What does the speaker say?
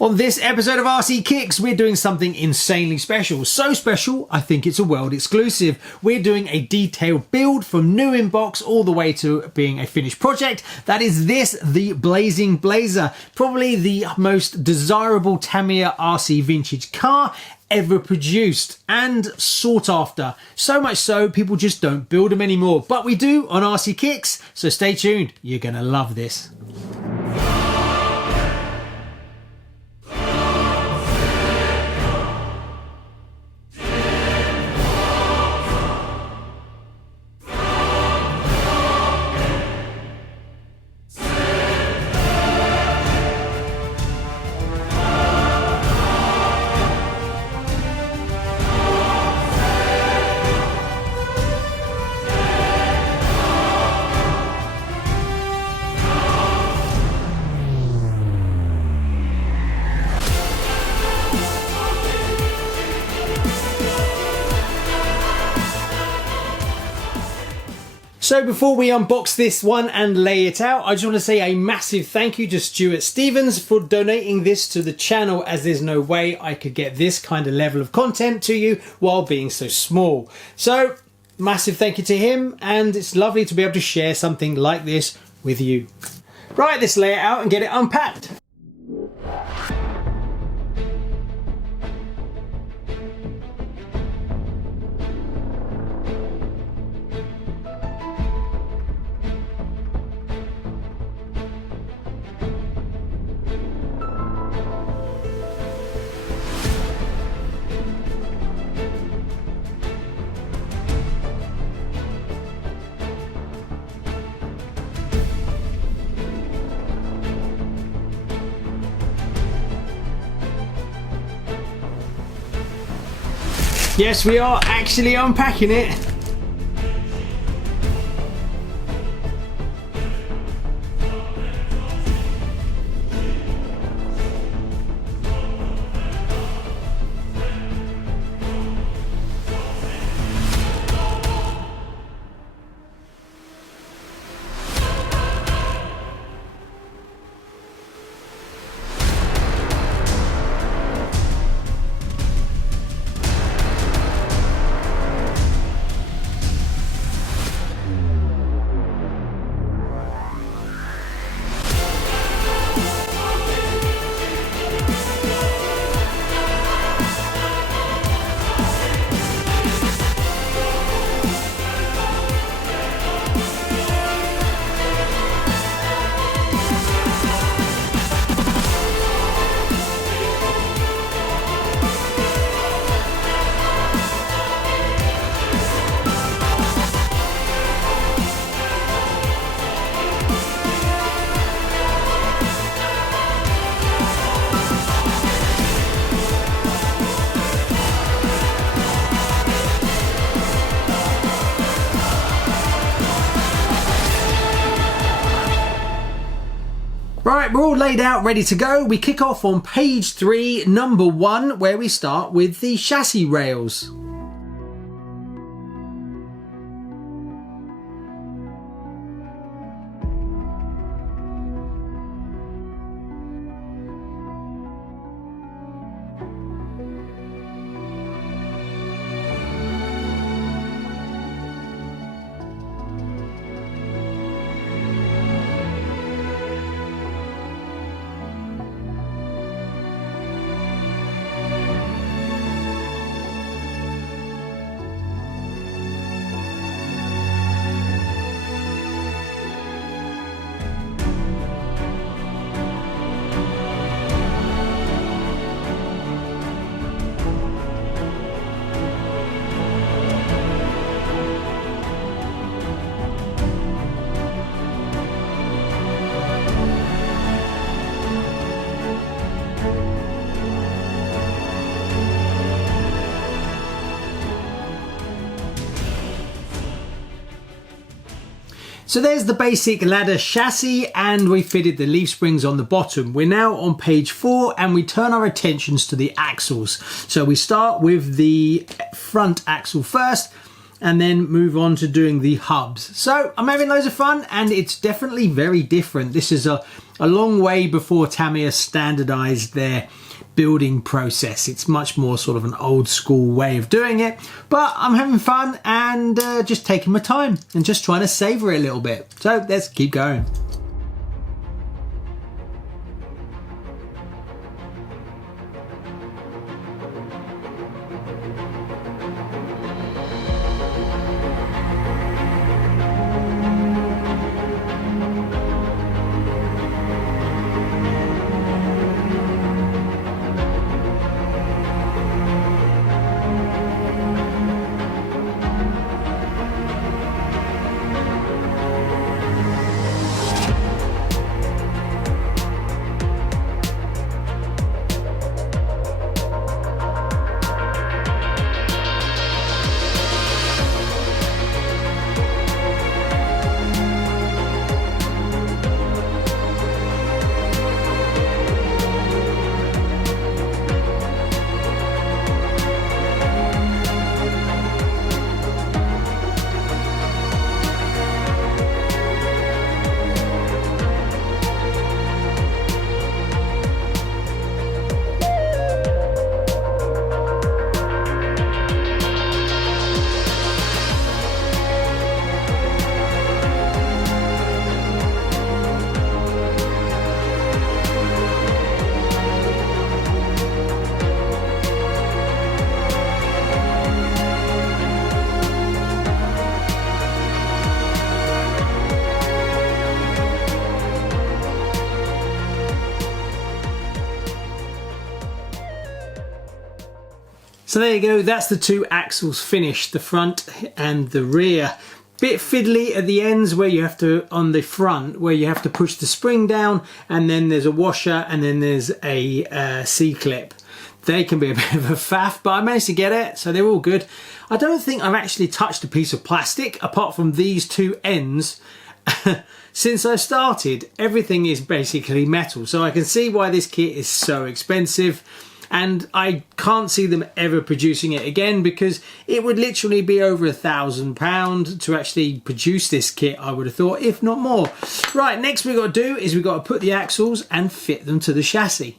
On this episode of RC Kicks, we're doing something insanely special. So special, I think it's a world exclusive. We're doing a detailed build from new in box all the way to being a finished project. That is the Blazing Blazer. Probably the most desirable Tamiya RC vintage car ever produced and sought after. So much so, people just don't build them anymore. But we do on RC Kicks, so stay tuned. You're gonna love this. So before we unbox this one and lay it out, I just want to say a massive thank you to Stuart Stevens for donating this to the channel, as there's no way I could get this kind of level of content to you while being so small. So massive thank you to him, and it's lovely to be able to share something like this with you. Right, let's lay it out and get it unpacked. Yes, we are actually unpacking it. Right, we're all laid out, ready to go. We kick off on page 3, number 1, where we start with the chassis rails. So there's the basic ladder chassis, and we fitted the leaf springs on the bottom. We're now on page 4 and we turn our attentions to the axles. So we start with the front axle first, and then move on to doing the hubs. So I'm having loads of fun, and it's definitely very different. This is a long way before Tamiya standardized their building process. It's much more sort of an old school way of doing it, but I'm having fun and just taking my time and just trying to savor it a little bit. So let's keep going. So there you go, that's the two axles finished, the front and the rear. Bit fiddly at the ends where you have to, on the front, where you have to push the spring down, and then there's a washer, and then there's a C-clip. They can be a bit of a faff, but I managed to get it, so they're all good. I don't think I've actually touched a piece of plastic apart from these two ends. Since I started, everything is basically metal, so I can see why this kit is so expensive. And I can't see them ever producing it again, because it would literally be over £1,000 to actually produce this kit, I would have thought, if not more. Right, next we've got to do is we've got to put the axles and fit them to the chassis.